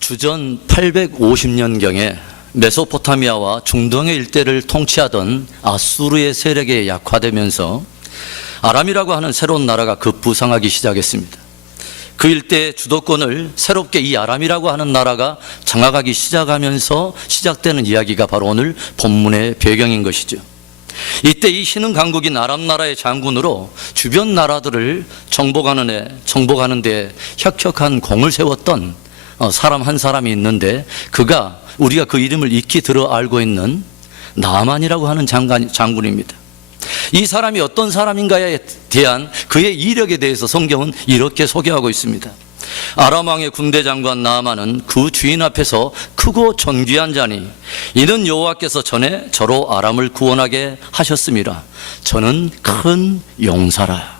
주전 850년경에 메소포타미아와 중동의 일대를 통치하던 아수르의 세력이 약화되면서 아람이라고 하는 새로운 나라가 급부상하기 시작했습니다. 그 일대의 주도권을 새롭게 이 아람이라고 하는 나라가 장악하기 시작하면서 시작되는 이야기가 바로 오늘 본문의 배경인 것이죠. 이때 이 신흥 강국인 아람 나라의 장군으로 주변 나라들을 정복하는 데 혁혁한 공을 세웠던 사람 한 사람이 있는데, 그가 우리가 그 이름을 익히 들어 알고 있는 나만이라고 하는 장군입니다. 이 사람이 어떤 사람인가에 대한 그의 이력에 대해서 성경은 이렇게 소개하고 있습니다. 아람 왕의 군대 장관 나아만은 그 주인 앞에서 크고 존귀한 자니 이는 여호와께서 전에 저로 아람을 구원하게 하셨음이라. 저는 큰 용사라.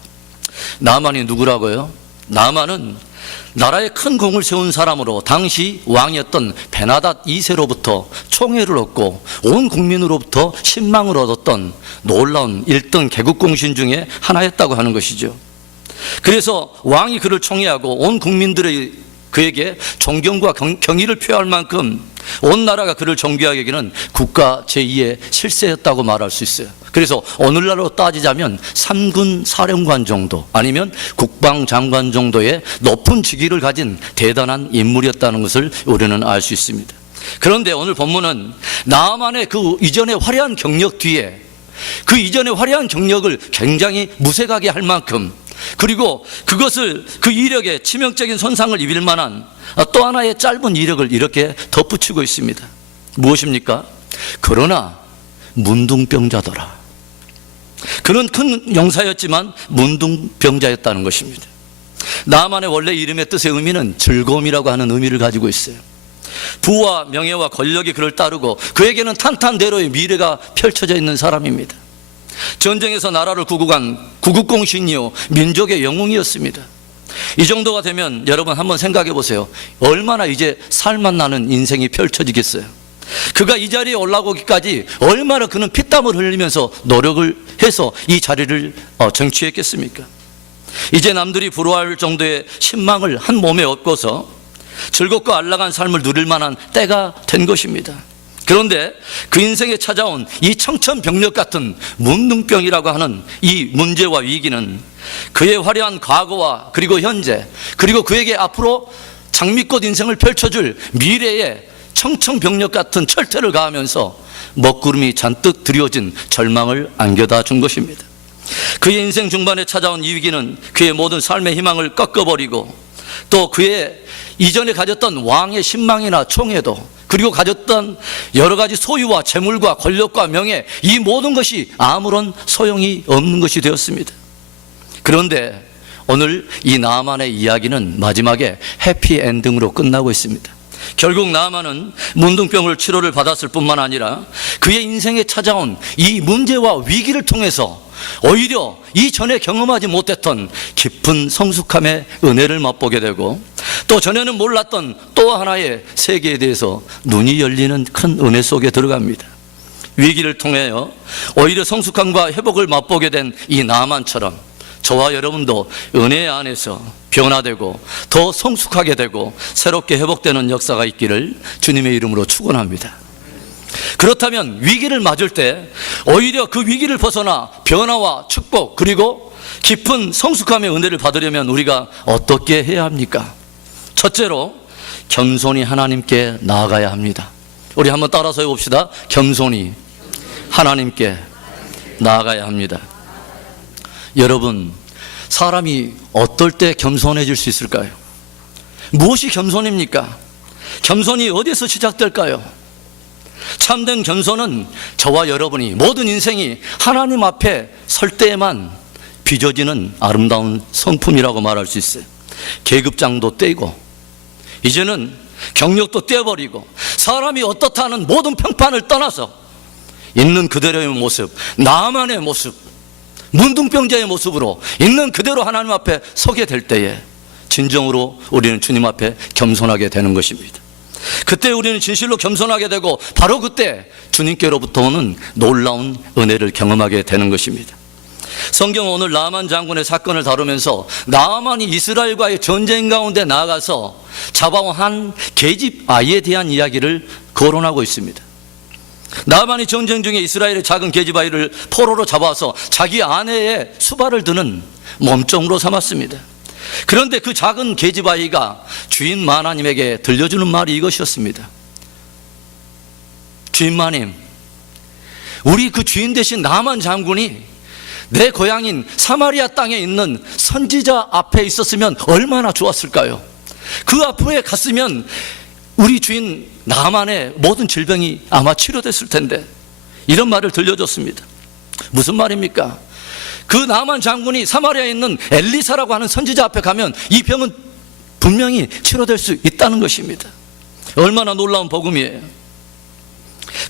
나아만이 누구라고요? 나아만은 나라에 큰 공을 세운 사람으로 당시 왕이었던 베나닷 2세로부터 총애를 얻고 온 국민으로부터 신망을 얻었던 놀라운 1등 개국공신 중에 하나였다고 하는 것이죠. 그래서 왕이 그를 총애하고 온 국민들의 그에게 존경과 경의를 표할 만큼 온 나라가 그를 존귀하게 여기는 국가 제2의 실세였다고 말할 수 있어요. 그래서 오늘날로 따지자면 3군 사령관 정도, 아니면 국방장관 정도의 높은 직위를 가진 대단한 인물이었다는 것을 우리는 알 수 있습니다. 그런데 오늘 본문은 나아만의 그 이전의 화려한 경력 뒤에 그 이전의 화려한 경력을 굉장히 무색하게 할 만큼, 그리고 그것을 그 이력에 치명적인 손상을 입힐 만한 또 하나의 짧은 이력을 이렇게 덧붙이고 있습니다. 무엇입니까? 그러나 문둥병자더라. 그는 큰 용사였지만 문둥병자였다는 것입니다. 나아만의 원래 이름의 뜻의 의미는 즐거움이라고 하는 의미를 가지고 있어요. 부와 명예와 권력이 그를 따르고 그에게는 탄탄대로의 미래가 펼쳐져 있는 사람입니다. 전쟁에서 나라를 구국한 구국공신이요 민족의 영웅이었습니다. 이 정도가 되면 여러분 한번 생각해 보세요. 얼마나 이제 살맛나는 인생이 펼쳐지겠어요. 그가 이 자리에 올라오기까지 얼마나 그는 피땀을 흘리면서 노력을 해서 이 자리를 쟁취했겠습니까? 이제 남들이 부러워할 정도의 신망을 한 몸에 얻고서 즐겁고 안락한 삶을 누릴 만한 때가 된 것입니다. 그런데 그 인생에 찾아온 이 청천벽력 같은 문둥병이라고 하는 이 문제와 위기는 그의 화려한 과거와 그리고 현재, 그리고 그에게 앞으로 장미꽃 인생을 펼쳐줄 미래에 청천벽력 같은 철퇴를 가하면서 먹구름이 잔뜩 드리워진 절망을 안겨다 준 것입니다. 그의 인생 중반에 찾아온 이 위기는 그의 모든 삶의 희망을 꺾어버리고, 또 그의 이전에 가졌던 왕의 신망이나 총애도, 그리고 가졌던 여러 가지 소유와 재물과 권력과 명예, 이 모든 것이 아무런 소용이 없는 것이 되었습니다. 그런데 오늘 이 나아만의 이야기는 마지막에 해피엔딩으로 끝나고 있습니다. 결국 나아만은 문둥병을 치료를 받았을 뿐만 아니라 그의 인생에 찾아온 이 문제와 위기를 통해서 오히려 이전에 경험하지 못했던 깊은 성숙함의 은혜를 맛보게 되고, 또 전에는 몰랐던 또 하나의 세계에 대해서 눈이 열리는 큰 은혜 속에 들어갑니다. 위기를 통하여 오히려 성숙함과 회복을 맛보게 된 이 나아만처럼 저와 여러분도 은혜 안에서 변화되고 더 성숙하게 되고 새롭게 회복되는 역사가 있기를 주님의 이름으로 축원합니다. 그렇다면 위기를 맞을 때 오히려 그 위기를 벗어나 변화와 축복, 그리고 깊은 성숙함의 은혜를 받으려면 우리가 어떻게 해야 합니까? 첫째로 겸손히 하나님께 나아가야 합니다. 우리 한번 따라서 해봅시다. 겸손히 하나님께 나아가야 합니다. 여러분, 사람이 어떨 때 겸손해질 수 있을까요? 무엇이 겸손입니까? 겸손이 어디서 시작될까요? 참된 겸손은 저와 여러분이 모든 인생이 하나님 앞에 설 때에만 빚어지는 아름다운 성품이라고 말할 수 있어요. 계급장도 떼고 이제는 경력도 떼어버리고 사람이 어떻다는 모든 평판을 떠나서 있는 그대로의 모습, 나만의 모습, 문둥병자의 모습으로 있는 그대로 하나님 앞에 서게 될 때에 진정으로 우리는 주님 앞에 겸손하게 되는 것입니다. 그때 우리는 진실로 겸손하게 되고 바로 그때 주님께로부터 오는 놀라운 은혜를 경험하게 되는 것입니다. 성경은 오늘 나만 장군의 사건을 다루면서 나만이 이스라엘과의 전쟁 가운데 나아가서 잡아온 한 계집 아이에 대한 이야기를 거론하고 있습니다. 나만이 전쟁 중에 이스라엘의 작은 계집 아이를 포로로 잡아서 자기 아내의 수발을 드는 몸종으로 삼았습니다. 그런데 그 작은 계집 아이가 주인 마나님에게 들려주는 말이 이것이었습니다. 주인 마님, 우리 그 주인 대신 나만 장군이 내 고향인 사마리아 땅에 있는 선지자 앞에 있었으면 얼마나 좋았을까요? 그 앞에 갔으면 우리 주인 나만의 모든 질병이 아마 치료됐을 텐데, 이런 말을 들려줬습니다. 무슨 말입니까? 그 나만 장군이 사마리아에 있는 엘리사라고 하는 선지자 앞에 가면 이 병은 분명히 치료될 수 있다는 것입니다. 얼마나 놀라운 복음이에요.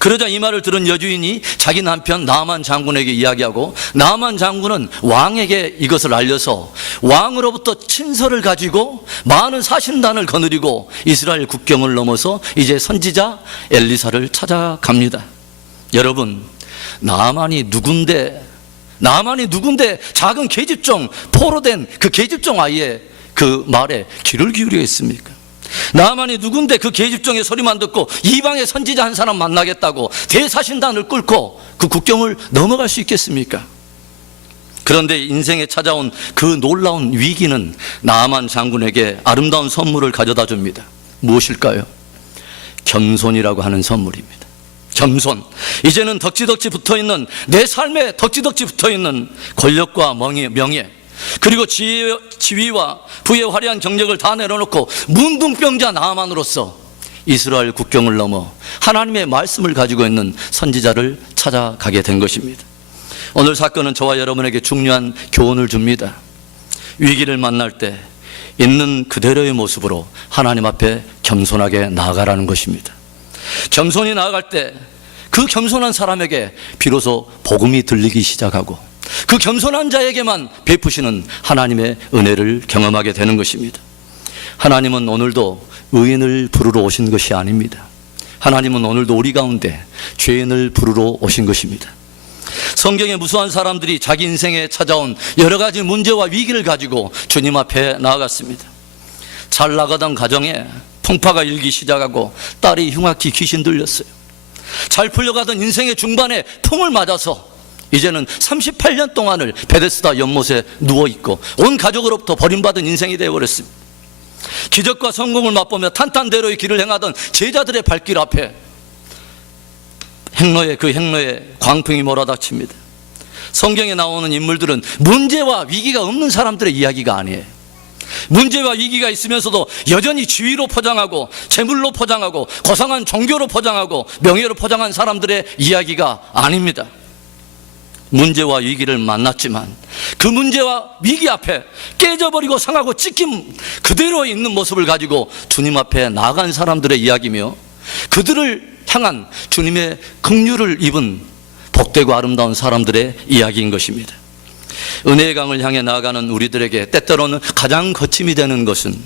그러자 이 말을 들은 여주인이 자기 남편 나만 장군에게 이야기하고, 나만 장군은 왕에게 이것을 알려서 왕으로부터 친서를 가지고 많은 사신단을 거느리고 이스라엘 국경을 넘어서 이제 선지자 엘리사를 찾아갑니다. 여러분, 나만이 누군데 작은 계집종, 포로된 그 계집종 아이의 그 말에 귀를 기울여 있습니까? 나만이 누군데 그 계집종의 소리만 듣고 이방의 선지자 한 사람 만나겠다고 대사신단을 끌고 그 국경을 넘어갈 수 있겠습니까? 그런데 인생에 찾아온 그 놀라운 위기는 나만 장군에게 아름다운 선물을 가져다 줍니다. 무엇일까요? 겸손이라고 하는 선물입니다. 겸손. 이제는 덕지덕지 붙어있는, 내 삶에 덕지덕지 붙어있는 권력과 명예, 그리고 지위와 부의 화려한 경력을 다 내려놓고 문둥병자 나만으로서 이스라엘 국경을 넘어 하나님의 말씀을 가지고 있는 선지자를 찾아가게 된 것입니다. 오늘 사건은 저와 여러분에게 중요한 교훈을 줍니다. 위기를 만날 때 있는 그대로의 모습으로 하나님 앞에 겸손하게 나아가라는 것입니다. 겸손히 나아갈 때 그 겸손한 사람에게 비로소 복음이 들리기 시작하고, 그 겸손한 자에게만 베푸시는 하나님의 은혜를 경험하게 되는 것입니다. 하나님은 오늘도 의인을 부르러 오신 것이 아닙니다. 하나님은 오늘도 우리 가운데 죄인을 부르러 오신 것입니다. 성경에 무수한 사람들이 자기 인생에 찾아온 여러 가지 문제와 위기를 가지고 주님 앞에 나아갔습니다. 잘 나가던 가정에 풍파가 일기 시작하고 딸이 흉악히 귀신 들렸어요. 잘 풀려가던 인생의 중반에 풍을 맞아서 이제는 38년 동안을 베데스다 연못에 누워있고 온 가족으로부터 버림받은 인생이 되어버렸습니다. 기적과 성공을 맛보며 탄탄대로의 길을 행하던 제자들의 발길 앞에 그 행로에 광풍이 몰아닥칩니다. 성경에 나오는 인물들은 문제와 위기가 없는 사람들의 이야기가 아니에요. 문제와 위기가 있으면서도 여전히 지위로 포장하고 재물로 포장하고 고상한 종교로 포장하고 명예로 포장한 사람들의 이야기가 아닙니다. 문제와 위기를 만났지만 그 문제와 위기 앞에 깨져버리고 상하고 찢김 그대로 있는 모습을 가지고 주님 앞에 나아간 사람들의 이야기며, 그들을 향한 주님의 긍휼을 입은 복되고 아름다운 사람들의 이야기인 것입니다. 은혜의 강을 향해 나아가는 우리들에게 때때로는 가장 거침이 되는 것은,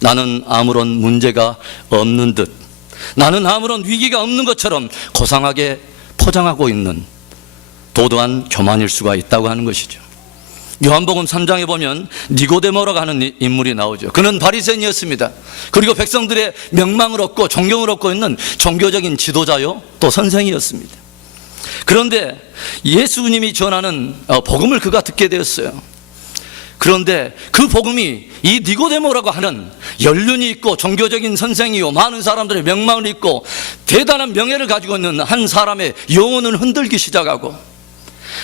나는 아무런 문제가 없는 듯, 나는 아무런 위기가 없는 것처럼 고상하게 포장하고 있는 도도한 교만일 수가 있다고 하는 것이죠. 요한복음 3장에 보면 니고데모라고 하는 인물이 나오죠. 그는 바리새인이었습니다. 그리고 백성들의 명망을 얻고 존경을 얻고 있는 종교적인 지도자요 또 선생이었습니다. 그런데 예수님이 전하는 복음을 그가 듣게 되었어요. 그런데 그 복음이 이 니고데모라고 하는 연륜이 있고 종교적인 선생이요 많은 사람들의 명망을 입고 대단한 명예를 가지고 있는 한 사람의 영혼을 흔들기 시작하고,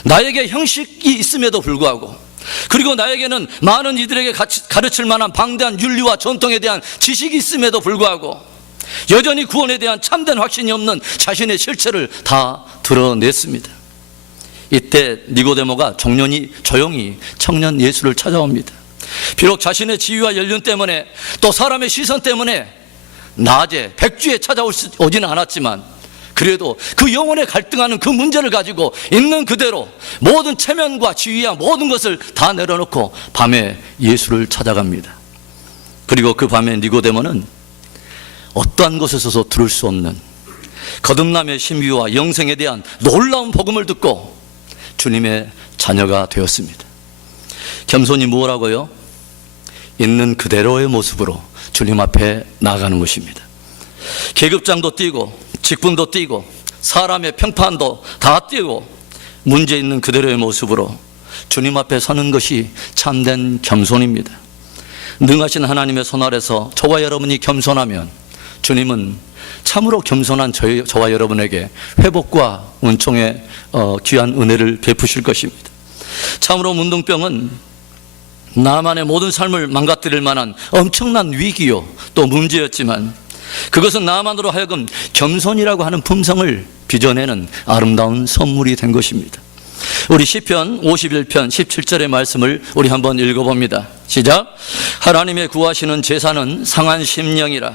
나에게 형식이 있음에도 불구하고, 그리고 나에게는 많은 이들에게 가르칠 만한 방대한 윤리와 전통에 대한 지식이 있음에도 불구하고 여전히 구원에 대한 참된 확신이 없는 자신의 실체를 다 드러냈습니다. 이때 니고데모가 조용히 청년 예수를 찾아옵니다. 비록 자신의 지위와 연륜 때문에 또 사람의 시선 때문에 낮에 백주에 찾아오지는 않았지만, 그래도 그 영혼에 갈등하는 그 문제를 가지고 있는 그대로 모든 체면과 지위와 모든 것을 다 내려놓고 밤에 예수를 찾아갑니다. 그리고 그 밤에 니고데모는 어떠한 곳에서도 들을 수 없는 거듭남의 신비와 영생에 대한 놀라운 복음을 듣고 주님의 자녀가 되었습니다. 겸손이 뭐라고요? 있는 그대로의 모습으로 주님 앞에 나아가는 것입니다. 계급장도 띄고 직분도 띄고 사람의 평판도 다 띄고 문제 있는 그대로의 모습으로 주님 앞에 서는 것이 참된 겸손입니다. 능하신 하나님의 손 아래서 저와 여러분이 겸손하면 주님은 참으로 겸손한 저와 여러분에게 회복과 은총의 귀한 은혜를 베푸실 것입니다. 참으로 문둥병은 나만의 모든 삶을 망가뜨릴 만한 엄청난 위기요 또 문제였지만 그것은 나만으로 하여금 겸손이라고 하는 품성을 빚어내는 아름다운 선물이 된 것입니다. 우리 시편 51편 17절의 말씀을 우리 한번 읽어봅니다. 시작. 하나님의 구하시는 제사는 상한 심령이라.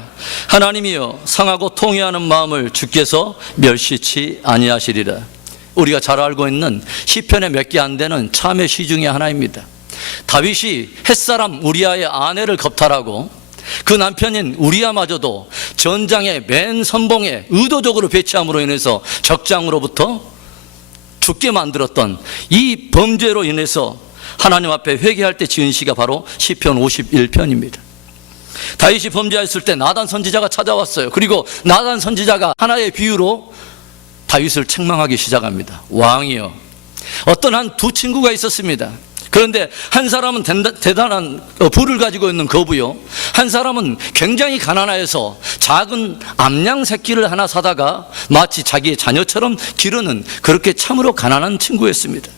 하나님이여 상하고 통회하는 마음을 주께서 멸시치 아니하시리라. 우리가 잘 알고 있는 시편에 몇 개 안 되는 참의 시 중에 하나입니다. 다윗이 햇사람 우리아의 아내를 겁탈하고 그 남편인 우리아마저도 전장의 맨 선봉에 의도적으로 배치함으로 인해서 적장으로부터 죽게 만들었던 이 범죄로 인해서 하나님 앞에 회개할 때 지은 시가 바로 시편 51편입니다. 다윗이 범죄했을 때 나단 선지자가 찾아왔어요. 그리고 나단 선지자가 하나의 비유로 다윗을 책망하기 시작합니다. 왕이여, 어떤 한 두 친구가 있었습니다. 그런데 한 사람은 대단한 부를 가지고 있는 거부요, 한 사람은 굉장히 가난해서 작은 암양 새끼를 하나 사다가 마치 자기의 자녀처럼 기르는 그렇게 참으로 가난한 친구였습니다.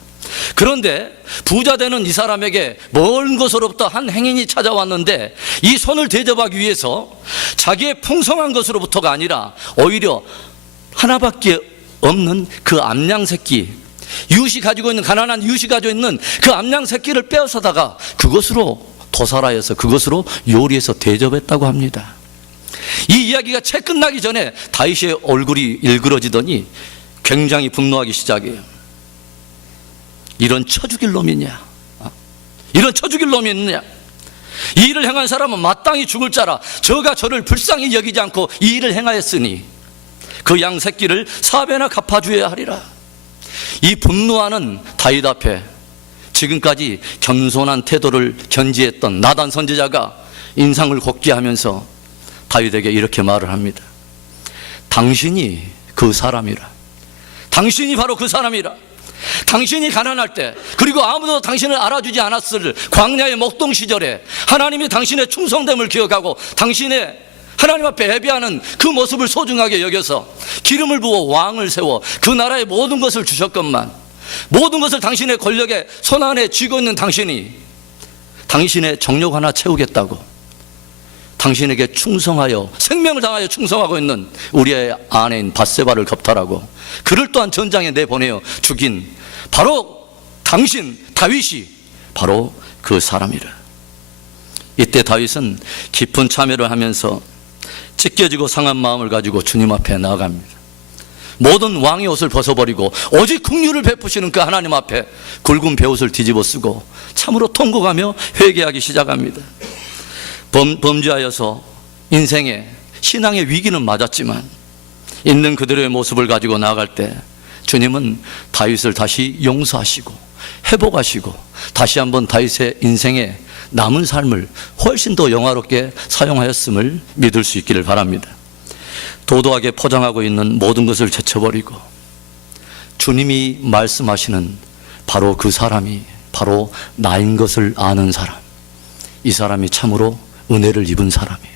그런데 부자 되는 이 사람에게 먼 곳으로부터 한 행인이 찾아왔는데 이 손을 대접하기 위해서 자기의 풍성한 것으로부터가 아니라 오히려 하나밖에 없는 그 암양 새끼, 이웃이 가지고 있는, 가난한 이웃이 가지고 있는 그 암양 새끼를 빼앗아다가 그것으로 도살하여서 그것으로 요리해서 대접했다고 합니다. 이 이야기가 채 끝나기 전에 다윗의 얼굴이 일그러지더니 굉장히 분노하기 시작해요. 이런 쳐 죽일 놈이냐, 이런 쳐 죽일 놈이 있느냐, 이 일을 행한 사람은 마땅히 죽을 자라. 저가 저를 불쌍히 여기지 않고 이 일을 행하였으니 그 양 새끼를 4배나 갚아주어야 하리라. 이 분노하는 다윗 앞에 지금까지 겸손한 태도를 견지했던 나단 선지자가 인상을 곱게 하면서 다윗에게 이렇게 말을 합니다. 당신이 그 사람이라. 당신이 바로 그 사람이라. 당신이 가난할 때, 그리고 아무도 당신을 알아주지 않았을 광야의 목동 시절에 하나님이 당신의 충성됨을 기억하고 당신의 하나님 앞에 예배하는 그 모습을 소중하게 여겨서 기름을 부어 왕을 세워 그 나라의 모든 것을 주셨건만, 모든 것을 당신의 권력에 손 안에 쥐고 있는 당신이 당신의 정욕 하나 채우겠다고 당신에게 충성하여 생명을 당하여 충성하고 있는 우리의 아내인 밧세바를 겁탈하고 그를 또한 전장에 내보내어 죽인 바로 당신 다윗이 바로 그 사람이라. 이때 다윗은 깊은 참회를 하면서 찢겨지고 상한 마음을 가지고 주님 앞에 나아갑니다. 모든 왕의 옷을 벗어버리고 오직 긍휼을 베푸시는 그 하나님 앞에 굵은 베옷을 뒤집어 쓰고 참으로 통곡하며 회개하기 시작합니다. 범죄하여서 인생의 신앙의 위기는 맞았지만 있는 그대로의 모습을 가지고 나아갈 때 주님은 다윗을 다시 용서하시고 회복하시고 다시 한번 다윗의 인생에 남은 삶을 훨씬 더 영화롭게 사용하였음을 믿을 수 있기를 바랍니다. 도도하게 포장하고 있는 모든 것을 제쳐버리고 주님이 말씀하시는 바로 그 사람이 바로 나인 것을 아는 사람, 이 사람이 참으로 은혜를 입은 사람이에요.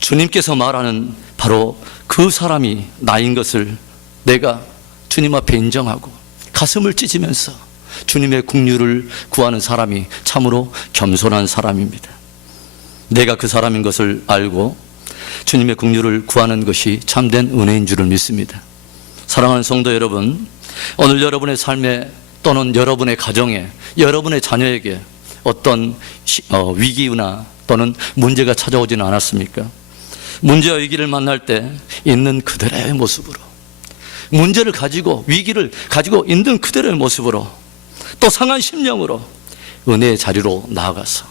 주님께서 말하는 바로 그 사람이 나인 것을 내가 주님 앞에 인정하고 가슴을 찢으면서 주님의 긍휼을 구하는 사람이 참으로 겸손한 사람입니다. 내가 그 사람인 것을 알고 주님의 긍휼을 구하는 것이 참된 은혜인 줄을 믿습니다. 사랑하는 성도 여러분, 오늘 여러분의 삶에 또는 여러분의 가정에, 여러분의 자녀에게 어떤 위기나 또는 문제가 찾아오지는 않았습니까? 문제와 위기를 만날 때 있는 그대로의 모습으로, 문제를 가지고 위기를 가지고 있는 그대로의 모습으로 또 상한 심령으로 은혜의 자리로 나아가서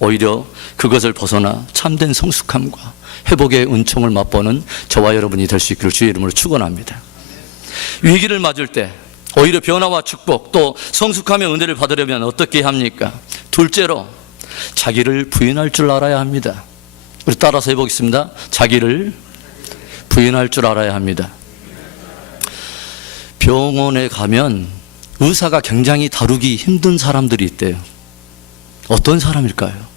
오히려 그것을 벗어나 참된 성숙함과 회복의 은총을 맛보는 저와 여러분이 될 수 있기를 주의 이름으로 축원합니다. 위기를 맞을 때 오히려 변화와 축복 또 성숙하며 은혜를 받으려면 어떻게 합니까? 둘째로 자기를 부인할 줄 알아야 합니다. 우리 따라서 해보겠습니다. 자기를 부인할 줄 알아야 합니다. 병원에 가면 의사가 굉장히 다루기 힘든 사람들이 있대요. 어떤 사람일까요?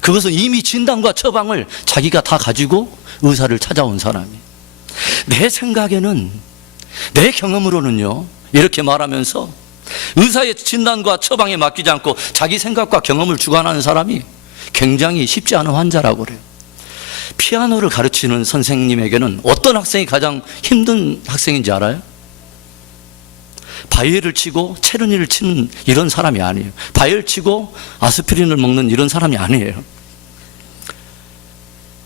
그것은 이미 진단과 처방을 자기가 다 가지고 의사를 찾아온 사람이. 내 생각에는, 내 경험으로는요, 이렇게 말하면서 의사의 진단과 처방에 맡기지 않고 자기 생각과 경험을 주관하는 사람이 굉장히 쉽지 않은 환자라고 그래요. 피아노를 가르치는 선생님에게는 어떤 학생이 가장 힘든 학생인지 알아요? 바이올을 치고 체르니를 치는 이런 사람이 아니에요. 바이올 치고 아스피린을 먹는 이런 사람이 아니에요.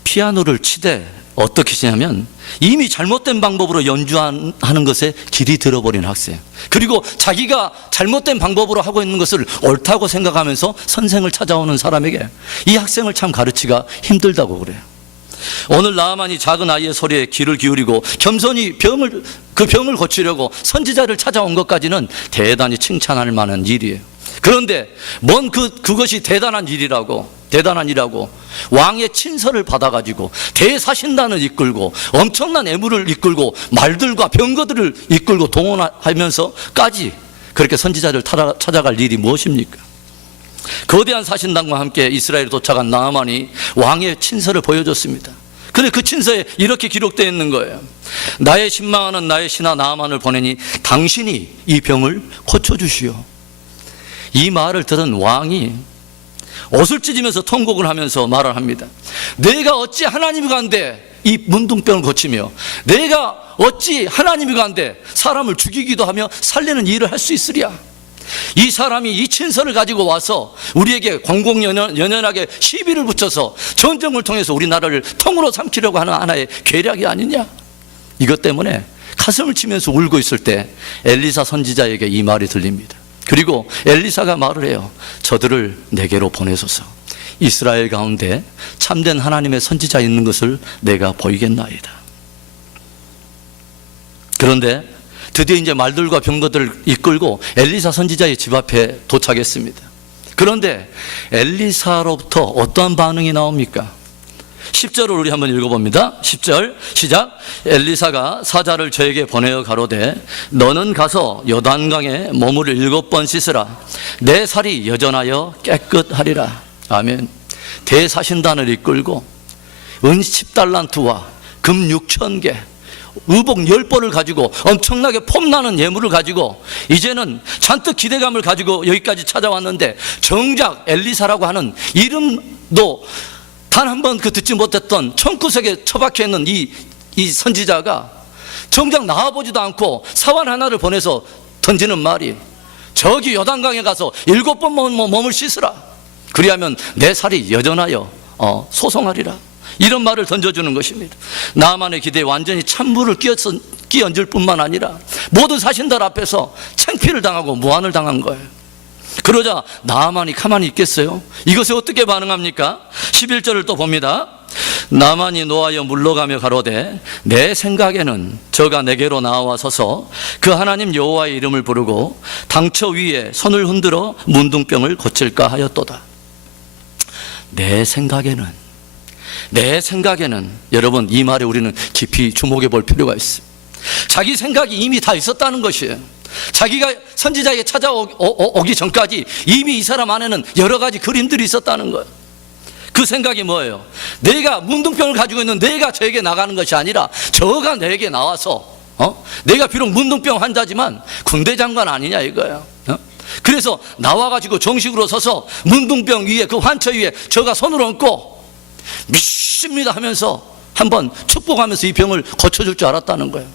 피아노를 치되 어떻게 치냐면 이미 잘못된 방법으로 연주하는 것에 길이 들어버린 학생, 그리고 자기가 잘못된 방법으로 하고 있는 것을 옳다고 생각하면서 선생을 찾아오는 사람에게 이 학생을 참 가르치기가 힘들다고 그래요. 오늘 나아만이 작은 아이의 소리에 귀를 기울이고 겸손히 그 병을 고치려고 선지자를 찾아온 것까지는 대단히 칭찬할 만한 일이에요. 그런데 그것이 대단한 일이라고 왕의 친서를 받아가지고 대사신단을 이끌고 엄청난 애물을 이끌고 말들과 병거들을 이끌고 동원하면서까지 그렇게 선지자를 찾아갈 일이 무엇입니까? 거대한 사신단과 함께 이스라엘에 도착한 나아만이 왕의 친서를 보여줬습니다. 그런데 그 친서에 이렇게 기록되어 있는 거예요. 나의 신망하는 나의 신하 나아만을 보내니 당신이 이 병을 고쳐주시오. 이 말을 들은 왕이 옷을 찢으면서 통곡을 하면서 말을 합니다. 내가 어찌 하나님이 간데 이 문둥병을 고치며, 내가 어찌 하나님이 간데 사람을 죽이기도 하며 살리는 일을 할 수 있으랴. 이 사람이 이 친서를 가지고 와서 우리에게 공공연연하게 시비를 붙여서 전쟁을 통해서 우리나라를 통으로 삼키려고 하는 하나의 계략이 아니냐. 이것 때문에 가슴을 치면서 울고 있을 때 엘리사 선지자에게 이 말이 들립니다. 그리고 엘리사가 말을 해요. 저들을 내게로 보내소서. 이스라엘 가운데 참된 하나님의 선지자 있는 것을 내가 보이겠나이다. 그런데 드디어 이제 말들과 병거들을 이끌고 엘리사 선지자의 집 앞에 도착했습니다. 그런데 엘리사로부터 어떠한 반응이 나옵니까? 10절을 우리 한번 읽어봅니다. 10절 시작. 엘리사가 사자를 저에게 보내어 가로되 너는 가서 요단강에 몸을 7번 씻으라. 내 살이 여전하여 깨끗하리라. 아멘. 대사신단을 이끌고 은 10달란트와 금 6,000개 의복 10벌을 가지고 엄청나게 폼나는 예물을 가지고 이제는 잔뜩 기대감을 가지고 여기까지 찾아왔는데 정작 엘리사라고 하는 이름도 단 한 번 듣지 못했던 청구석에 처박혀 있는 이 선지자가 정작 나와보지도 않고 사환 하나를 보내서 던지는 말이 저기 요단강에 가서 7번 몸을 씻으라. 그리하면 내 살이 여전하여 소송하리라. 이런 말을 던져주는 것입니다. 나만의 기대에 완전히 찬물을 끼얹을 뿐만 아니라 모든 사신들 앞에서 창피를 당하고 무안을 당한 거예요. 그러자 나만이 가만히 있겠어요? 이것에 어떻게 반응합니까? 11절을 또 봅니다. 나만이 노하여 물러가며 가로되 내 생각에는 저가 내게로 나와 서서 그 하나님 여호와의 이름을 부르고 당처 위에 손을 흔들어 문둥병을 고칠까 하였도다. 내 생각에는 여러분, 이 말에 우리는 깊이 주목해 볼 필요가 있습니다. 자기 생각이 이미 다 있었다는 것이에요. 자기가 선지자에게 찾아오기 전까지 이미 이 사람 안에는 여러 가지 그림들이 있었다는 거예요. 그 생각이 뭐예요? 내가 문둥병을 가지고 있는 내가 저에게 나가는 것이 아니라 저가 내게 나와서 내가 비록 문둥병 환자지만 군대 장관 아니냐 이거예요. 그래서 나와가지고 정식으로 서서 문둥병 위에 그 환처 위에 저가 손을 얹고 믿습니다 하면서 한번 축복하면서 이 병을 고쳐줄 줄 알았다는 거예요.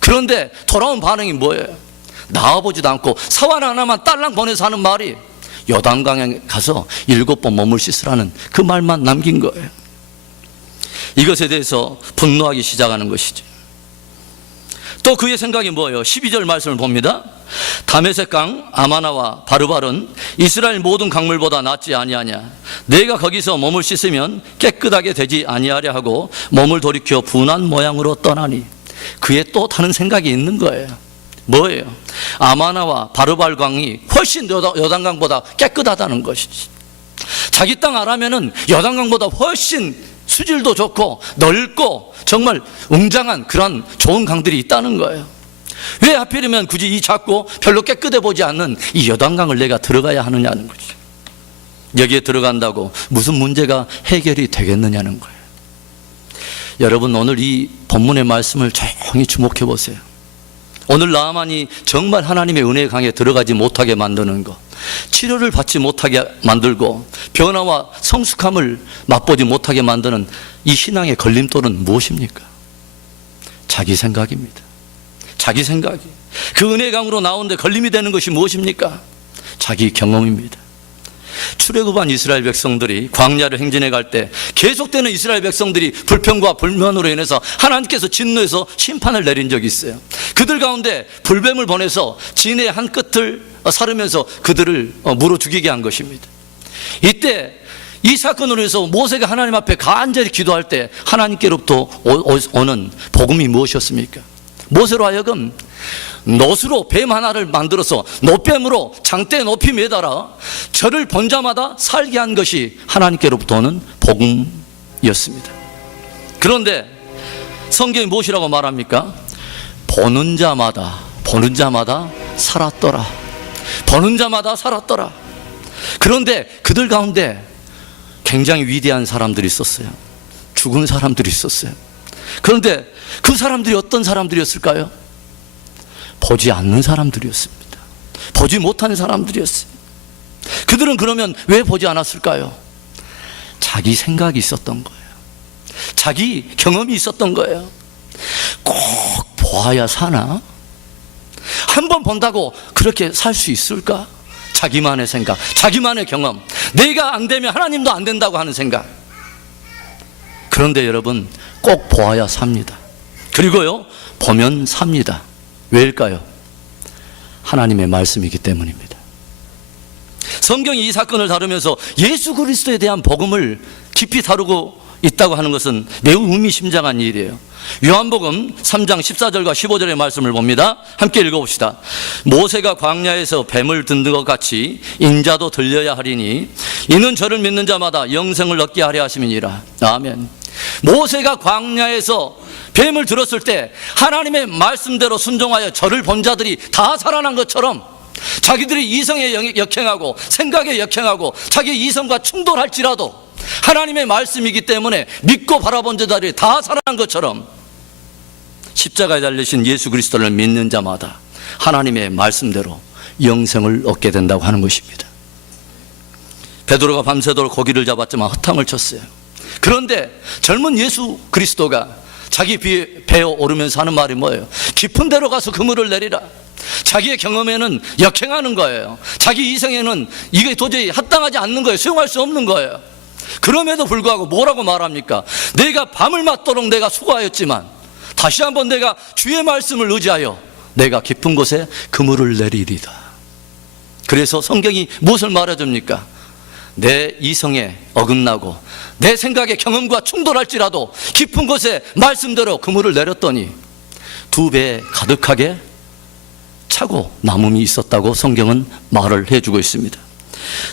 그런데 돌아온 반응이 뭐예요? 나와보지도 않고 사환 하나만 딸랑 보내서 하는 말이 요단강에 가서 7번 몸을 씻으라는 그 말만 남긴 거예요. 이것에 대해서 분노하기 시작하는 것이죠. 또 그의 생각이 뭐예요? 12절 말씀을 봅니다. 다메섹강 아마나와 바르발은 이스라엘 모든 강물보다 낫지 아니하냐. 내가 거기서 몸을 씻으면 깨끗하게 되지 아니하려 하고 몸을 돌이켜 분한 모양으로 떠나니. 그의 또 다른 생각이 있는 거예요. 뭐예요? 아마나와 바르발강이 훨씬 요단강보다 깨끗하다는 것이지. 자기 땅 아라면은 요단강보다 훨씬 수질도 좋고 넓고 정말 웅장한 그런 좋은 강들이 있다는 거예요. 왜 하필이면 굳이 이 작고 별로 깨끗해 보지 않는 이 요단강을 내가 들어가야 하느냐는 거지. 여기에 들어간다고 무슨 문제가 해결이 되겠느냐는 거예요. 여러분, 오늘 이 본문의 말씀을 조용히 주목해 보세요. 오늘 나아만이 정말 하나님의 은혜의 강에 들어가지 못하게 만드는 것, 치료를 받지 못하게 만들고 변화와 성숙함을 맛보지 못하게 만드는 이 신앙의 걸림돌은 무엇입니까? 자기 생각입니다. 자기 생각이. 그 은혜의 강으로 나오는데 걸림이 되는 것이 무엇입니까? 자기 경험입니다. 출애굽한 이스라엘 백성들이 광야를 행진해 갈 때 계속되는 이스라엘 백성들이 불평과 불만으로 인해서 하나님께서 진노해서 심판을 내린 적이 있어요. 그들 가운데 불뱀을 보내서 진의 한 끝을 사르면서 그들을 물어 죽이게 한 것입니다. 이때 이 사건으로 해서 모세가 하나님 앞에 간절히 기도할 때 하나님께로부터 오는 복음이 무엇이었습니까? 모세로 하여금 놋으로 뱀 하나를 만들어서 놋뱀으로 장대에 높이 매달아 저를 본 자마다 살게 한 것이 하나님께로부터 오는 복음이었습니다. 그런데 성경이 무엇이라고 말합니까? 보는 자마다 살았더라. 보는 자마다 살았더라. 그런데 그들 가운데 굉장히 위대한 사람들이 있었어요. 죽은 사람들이 있었어요. 그런데 그 사람들이 어떤 사람들이었을까요? 보지 않는 사람들이었습니다. 보지 못하는 사람들이었어요. 그들은 그러면 왜 보지 않았을까요? 자기 생각이 있었던 거예요. 자기 경험이 있었던 거예요. 꼭 보아야 사나? 한 번 본다고 그렇게 살 수 있을까? 자기만의 생각, 자기만의 경험. 내가 안 되면 하나님도 안 된다고 하는 생각. 그런데 여러분, 꼭 보아야 삽니다. 그리고요, 보면 삽니다. 왜일까요? 하나님의 말씀이기 때문입니다. 성경이 이 사건을 다루면서 예수 그리스도에 대한 복음을 깊이 다루고 있다고 하는 것은 매우 의미심장한 일이에요. 요한복음 3장 14절과 15절의 말씀을 봅니다. 함께 읽어봅시다. 모세가 광야에서 뱀을 든든 것 같이 인자도 들려야 하리니 이는 저를 믿는 자마다 영생을 얻게 하려 하심이니라. 아멘. 모세가 광야에서 뱀을 들었을 때 하나님의 말씀대로 순종하여 저를 본 자들이 다 살아난 것처럼 자기들이 이성에 역행하고 생각에 역행하고 자기 이성과 충돌할지라도 하나님의 말씀이기 때문에 믿고 바라본 자들이 다 살아난 것처럼 십자가에 달리신 예수 그리스도를 믿는 자마다 하나님의 말씀대로 영생을 얻게 된다고 하는 것입니다. 베드로가 밤새도록 고기를 잡았지만 허탕을 쳤어요. 그런데 젊은 예수 그리스도가 자기 배에 오르면서 하는 말이 뭐예요? 깊은 데로 가서 그물을 내리라. 자기의 경험에는 역행하는 거예요. 자기 이성에는 이게 도저히 합당하지 않는 거예요. 수용할 수 없는 거예요. 그럼에도 불구하고 뭐라고 말합니까? 내가 밤을 맞도록 내가 수고하였지만 다시 한번 내가 주의 말씀을 의지하여 내가 깊은 곳에 그물을 내리리다. 그래서 성경이 무엇을 말해줍니까? 내 이성에 어긋나고 내 생각의 경험과 충돌할지라도 깊은 곳에 말씀대로 그물을 내렸더니 2배 가득하게 차고 남음이 있었다고 성경은 말을 해주고 있습니다.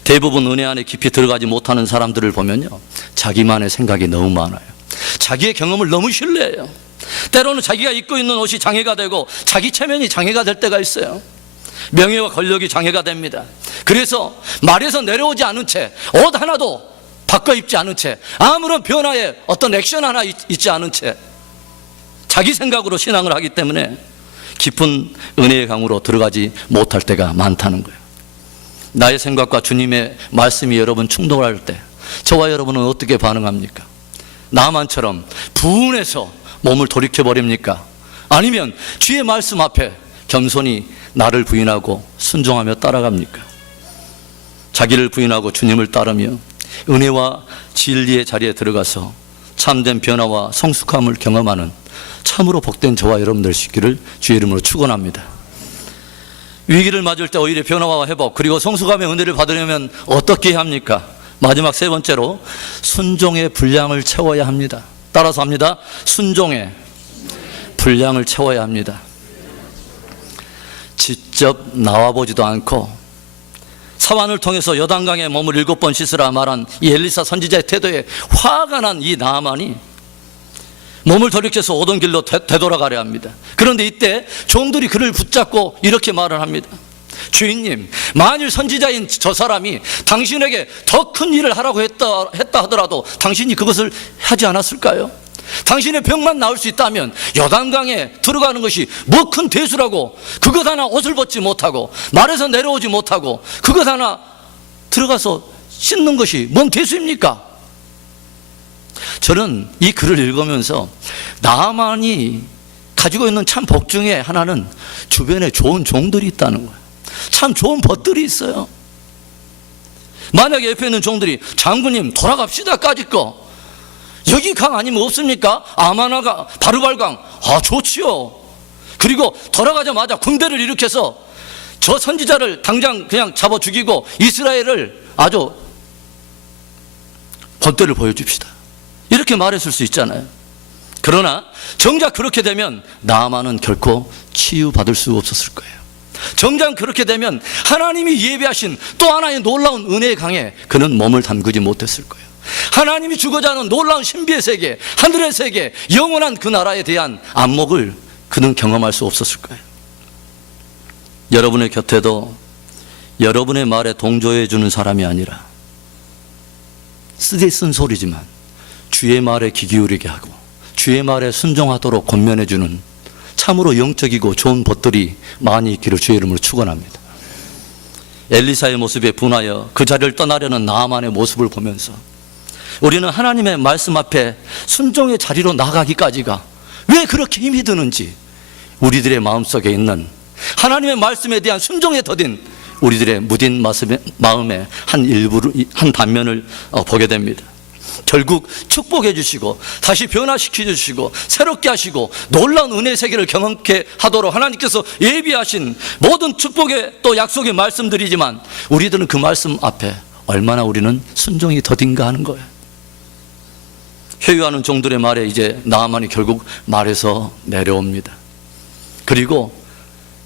대부분 은혜 안에 깊이 들어가지 못하는 사람들을 보면요, 자기만의 생각이 너무 많아요. 자기의 경험을 너무 신뢰해요. 때로는 자기가 입고 있는 옷이 장애가 되고 자기 체면이 장애가 될 때가 있어요. 명예와 권력이 장애가 됩니다. 그래서 말에서 내려오지 않은 채, 옷 하나도 바꿔 입지 않은 채, 아무런 변화에 어떤 액션 하나 있지 않은 채 자기 생각으로 신앙을 하기 때문에 깊은 은혜의 강으로 들어가지 못할 때가 많다는 거예요. 나의 생각과 주님의 말씀이 여러분 충돌할 때 저와 여러분은 어떻게 반응합니까? 나만처럼 분해서 몸을 돌이켜버립니까? 아니면 주의 말씀 앞에 겸손히 나를 부인하고 순종하며 따라갑니까? 자기를 부인하고 주님을 따르며 은혜와 진리의 자리에 들어가서 참된 변화와 성숙함을 경험하는 참으로 복된 저와 여러분들 되시기를 주의 이름으로 축원합니다. 위기를 맞을 때 오히려 변화와 회복 그리고 성숙함의 은혜를 받으려면 어떻게 해야 합니까? 마지막 3번째로 순종의 분량을 채워야 합니다. 따라서 합니다. 순종의 분량을 채워야 합니다. 직접 나와보지도 않고 사환을 통해서 요단강에 몸을 7번 씻으라 말한 이 엘리사 선지자의 태도에 화가 난 이 나아만이 몸을 돌이켜서 오던 길로 되돌아가려 합니다. 그런데 이때 종들이 그를 붙잡고 이렇게 말을 합니다. 주인님, 만일 선지자인 저 사람이 당신에게 더 큰 일을 하라고 했다 하더라도 당신이 그것을 하지 않았을까요? 당신의 병만 나을 수 있다면 요단강에 들어가는 것이 뭐 큰 대수라고, 그것 하나 옷을 벗지 못하고 말에서 내려오지 못하고 그것 하나 들어가서 씻는 것이 뭔 대수입니까? 저는 이 글을 읽으면서 나아만이 가지고 있는 참 복 중에 하나는 주변에 좋은 종들이 있다는 거예요. 참 좋은 벗들이 있어요. 만약에 옆에 있는 종들이 장군님 돌아갑시다 까짓 거, 여기 강 아니면 없습니까? 아마나가 바르발강, 좋지요. 그리고 돌아가자마자 군대를 일으켜서 저 선지자를 당장 그냥 잡아 죽이고 이스라엘을 아주 본때를 보여줍시다, 이렇게 말했을 수 있잖아요. 그러나 정작 그렇게 되면 나아만은 결코 치유받을 수 없었을 거예요. 정작 그렇게 되면 하나님이 예비하신 또 하나의 놀라운 은혜의 강에 그는 몸을 담그지 못했을 거예요. 하나님이 주고자 하는 놀라운 신비의 세계, 하늘의 세계, 영원한 그 나라에 대한 안목을 그는 경험할 수 없었을 거예요. 여러분의 곁에도 여러분의 말에 동조해 주는 사람이 아니라 쓴 소리지만 주의 말에 귀 기울이게 하고 주의 말에 순종하도록 권면해 주는 참으로 영적이고 좋은 벗들이 많이 있기를 주의 이름으로 축원합니다. 엘리사의 모습에 분하여 그 자리를 떠나려는 나아만의 모습을 보면서 우리는 하나님의 말씀 앞에 순종의 자리로 나가기까지가 왜 그렇게 힘이 드는지, 우리들의 마음속에 있는 하나님의 말씀에 대한 순종에 더딘 우리들의 무딘 마음의 한 단면을 보게 됩니다. 결국 축복해 주시고 다시 변화시켜 주시고 새롭게 하시고 놀라운 은혜의 세계를 경험케 하도록 하나님께서 예비하신 모든 축복의 또 약속의 말씀들이지만 우리들은 그 말씀 앞에 얼마나 우리는 순종이 더딘가 하는 거예요. 회유하는 종들의 말에 이제 나아만이 결국 말에서 내려옵니다. 그리고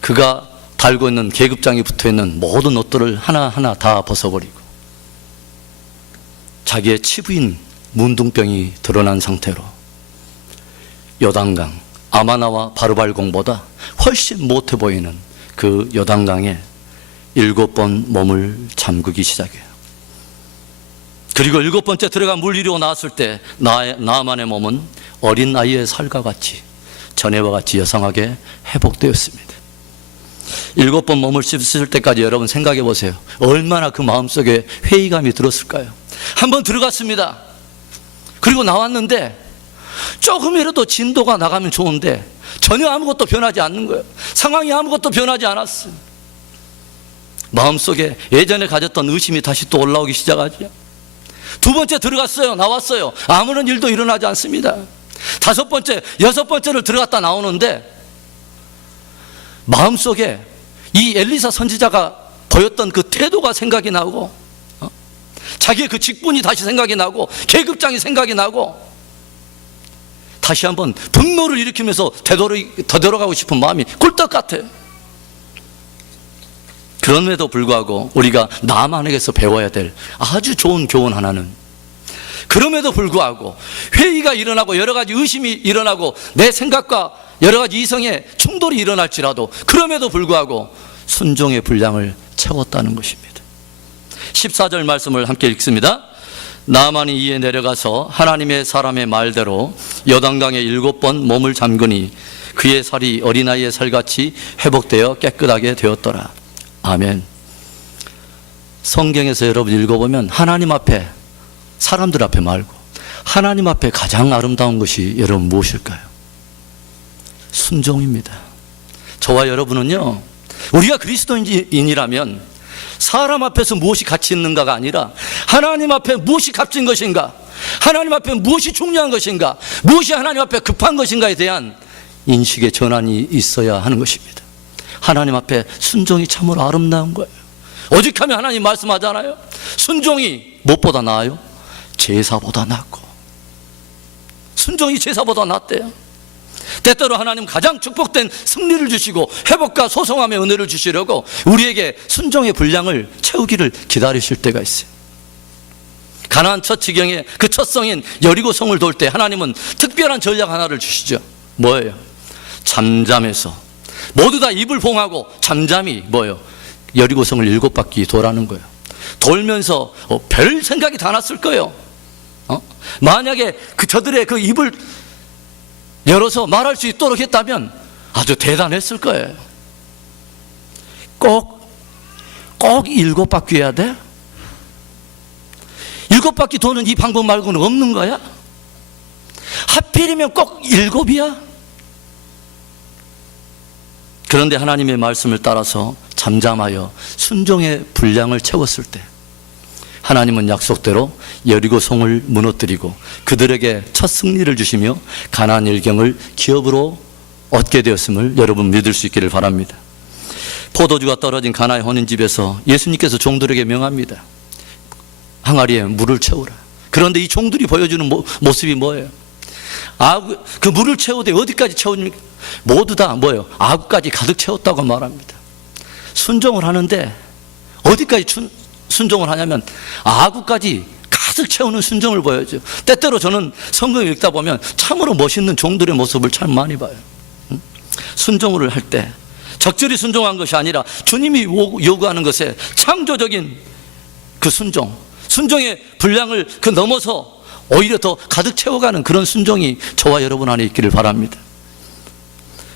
그가 달고 있는 계급장이 붙어있는 모든 옷들을 하나하나 다 벗어버리고 자기의 치부인 문둥병이 드러난 상태로 요단강, 아마나와 바르발공보다 훨씬 못해 보이는 그 요단강에 7번 몸을 잠그기 시작해요. 그리고 7번째 들어가 물 위로 나왔을 때 나아만의 몸은 어린 아이의 살과 같이 전에와 같이 여성하게 회복되었습니다. 7번 몸을 씻을 때까지 여러분 생각해 보세요. 얼마나 그 마음속에 회의감이 들었을까요? 한번 들어갔습니다. 그리고 나왔는데 조금이라도 진도가 나가면 좋은데 전혀 아무것도 변하지 않는 거예요. 상황이 아무것도 변하지 않았어요. 마음속에 예전에 가졌던 의심이 다시 또 올라오기 시작하죠. 2번째 들어갔어요. 나왔어요. 아무런 일도 일어나지 않습니다. 5번째, 6번째를 들어갔다 나오는데 마음속에 이 엘리사 선지자가 보였던 그 태도가 생각이 나고 자기의 그 직분이 다시 생각이 나고 계급장이 생각이 나고 다시 한번 분노를 일으키면서 되돌아가고 싶은 마음이 꿀떡 같아요. 그럼에도 불구하고 우리가 나아만에게서 배워야 될 아주 좋은 교훈 하나는, 그럼에도 불구하고 회의가 일어나고 여러 가지 의심이 일어나고 내 생각과 여러 가지 이성의 충돌이 일어날지라도 그럼에도 불구하고 순종의 분량을 채웠다는 것입니다. 14절 말씀을 함께 읽습니다. 나아만이 이에 내려가서 하나님의 사람의 말대로 요단강에 7번 몸을 잠그니 그의 살이 어린아이의 살같이 회복되어 깨끗하게 되었더라. 아멘. 성경에서 여러분 읽어보면 하나님 앞에, 사람들 앞에 말고 하나님 앞에 가장 아름다운 것이 여러분 무엇일까요? 순종입니다. 저와 여러분은요, 우리가 그리스도인이라면 사람 앞에서 무엇이 가치 있는가가 아니라 하나님 앞에 무엇이 값진 것인가, 하나님 앞에 무엇이 중요한 것인가, 무엇이 하나님 앞에 급한 것인가에 대한 인식의 전환이 있어야 하는 것입니다. 하나님 앞에 순종이 참으로 아름다운 거예요. 오직하면 하나님 말씀하잖아요. 순종이 무엇보다 나아요? 제사보다 낫고. 순종이 제사보다 낫대요. 때때로 하나님 가장 축복된 승리를 주시고 회복과 소성함의 은혜를 주시려고 우리에게 순종의 분량을 채우기를 기다리실 때가 있어요. 가나안 첫 지경에 그 첫 성인 여리고성을 돌 때 하나님은 특별한 전략 하나를 주시죠. 뭐예요? 잠잠해서 모두 다 입을 봉하고 잠잠히 뭐예요? 여리고성을 7바퀴 도라는 거예요. 돌면서 별 생각이 다 났을 거예요. 만약에 저들의 그 입을 열어서 말할 수 있도록 했다면 아주 대단했을 거예요. 꼭 7바퀴 해야 돼? 7바퀴 도는 이 방법 말고는 없는 거야? 하필이면 꼭 7이야? 그런데 하나님의 말씀을 따라서 잠잠하여 순종의 분량을 채웠을 때 하나님은 약속대로 여리고성을 무너뜨리고 그들에게 첫 승리를 주시며 가나안 일경을 기업으로 얻게 되었음을 여러분 믿을 수 있기를 바랍니다. 포도주가 떨어진 가나의 혼인집에서 예수님께서 종들에게 명합니다. 항아리에 물을 채우라. 그런데 이 종들이 보여주는 모습이 뭐예요? 그 물을 채우되 어디까지 채웁니까? 모두 다 뭐예요? 아구까지 가득 채웠다고 말합니다. 순종을 하는데 어디까지 순종을 하냐면 아구까지 가득 채우는 순종을 보여줘요. 때때로 저는 성경을 읽다 보면 참으로 멋있는 종들의 모습을 참 많이 봐요. 순종을 할 때 적절히 순종한 것이 아니라 주님이 요구하는 것에 창조적인 그 순종의 분량을 넘어서 오히려 더 가득 채워가는 그런 순종이 저와 여러분 안에 있기를 바랍니다.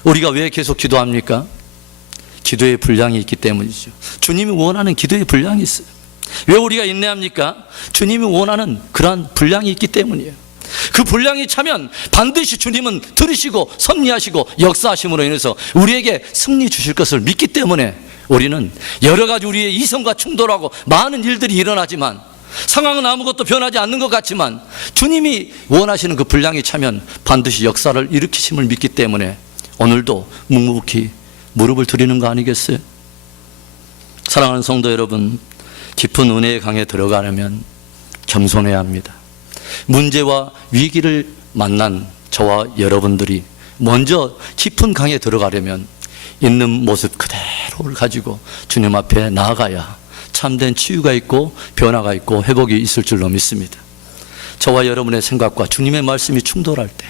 우리가 왜 계속 기도합니까? 기도의 분량이 있기 때문이죠. 주님이 원하는 기도의 분량이 있어요. 왜 우리가 인내합니까? 주님이 원하는 그러한 분량이 있기 때문이에요. 그 분량이 차면 반드시 주님은 들으시고 섭리하시고 역사하심으로 인해서 우리에게 승리 주실 것을 믿기 때문에 우리는 여러 가지 우리의 이성과 충돌하고 많은 일들이 일어나지만 상황은 아무것도 변하지 않는 것 같지만 주님이 원하시는 그 분량이 차면 반드시 역사를 일으키심을 믿기 때문에 오늘도 묵묵히 무릎을 드리는 거 아니겠어요? 사랑하는 성도 여러분, 깊은 은혜의 강에 들어가려면 겸손해야 합니다. 문제와 위기를 만난 저와 여러분들이 먼저 깊은 강에 들어가려면 있는 모습 그대로를 가지고 주님 앞에 나아가야 참된 치유가 있고 변화가 있고 회복이 있을 줄로 믿습니다. 저와 여러분의 생각과 주님의 말씀이 충돌할 때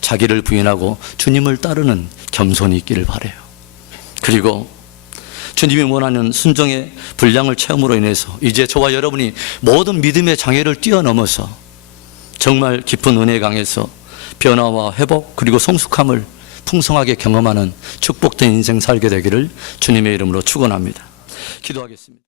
자기를 부인하고 주님을 따르는 겸손이 있기를 바라요. 그리고 주님이 원하는 순종의 분량을 체험으로 인해서 이제 저와 여러분이 모든 믿음의 장애를 뛰어넘어서 정말 깊은 은혜 강에서 변화와 회복 그리고 성숙함을 풍성하게 경험하는 축복된 인생 살게 되기를 주님의 이름으로 축원합니다. 기도하겠습니다.